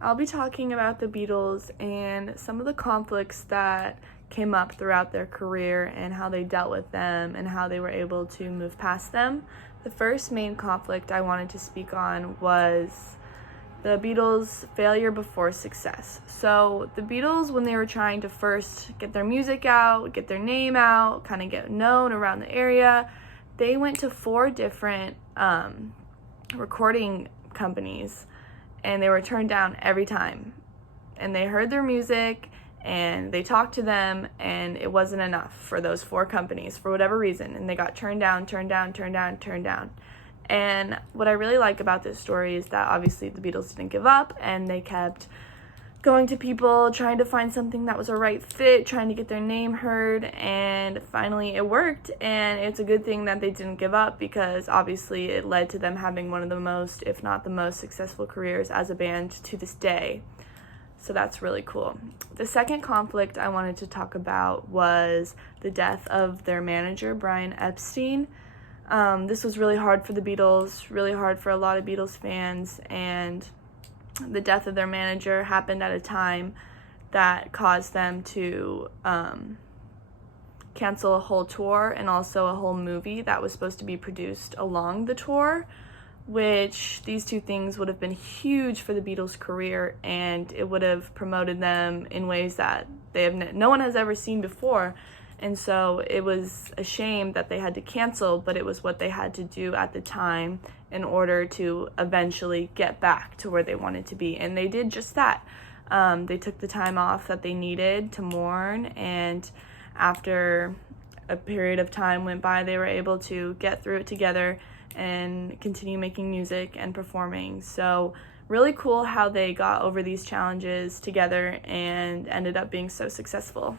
I'll be talking about the Beatles and some of the conflicts that came up throughout their career and how they dealt with them and how they were able to move past them. The first main conflict I wanted to speak on was the Beatles' failure before success. So the Beatles, when they were trying to first get their music out, get their name out, kind of get known around the area, they went to 4 different recording companies, and they were turned down every time. And they heard their music and they talked to them, and it wasn't enough for those 4 companies for whatever reason, and they got turned down. And what I really like about this story is that obviously the Beatles didn't give up, and they kept going to people, trying to find something that was a right fit, trying to get their name heard, and finally it worked. And it's a good thing that they didn't give up, because obviously it led to them having one of the most, if not the most, successful careers as a band to this day. So that's really cool. The second conflict I wanted to talk about was the death of their manager, Brian Epstein. This was really hard for the Beatles, really hard for a lot of Beatles fans, and the death of their manager happened at a time that caused them to cancel a whole tour and also a whole movie that was supposed to be produced along the tour, which these 2 things would have been huge for the Beatles' career, and it would have promoted them in ways that no one has ever seen before. And so it was a shame that they had to cancel, but it was what they had to do at the time in order to eventually get back to where they wanted to be. And they did just that. They took the time off that they needed to mourn, and after a period of time went by, they were able to get through it together and continue making music and performing. So really cool how they got over these challenges together and ended up being so successful.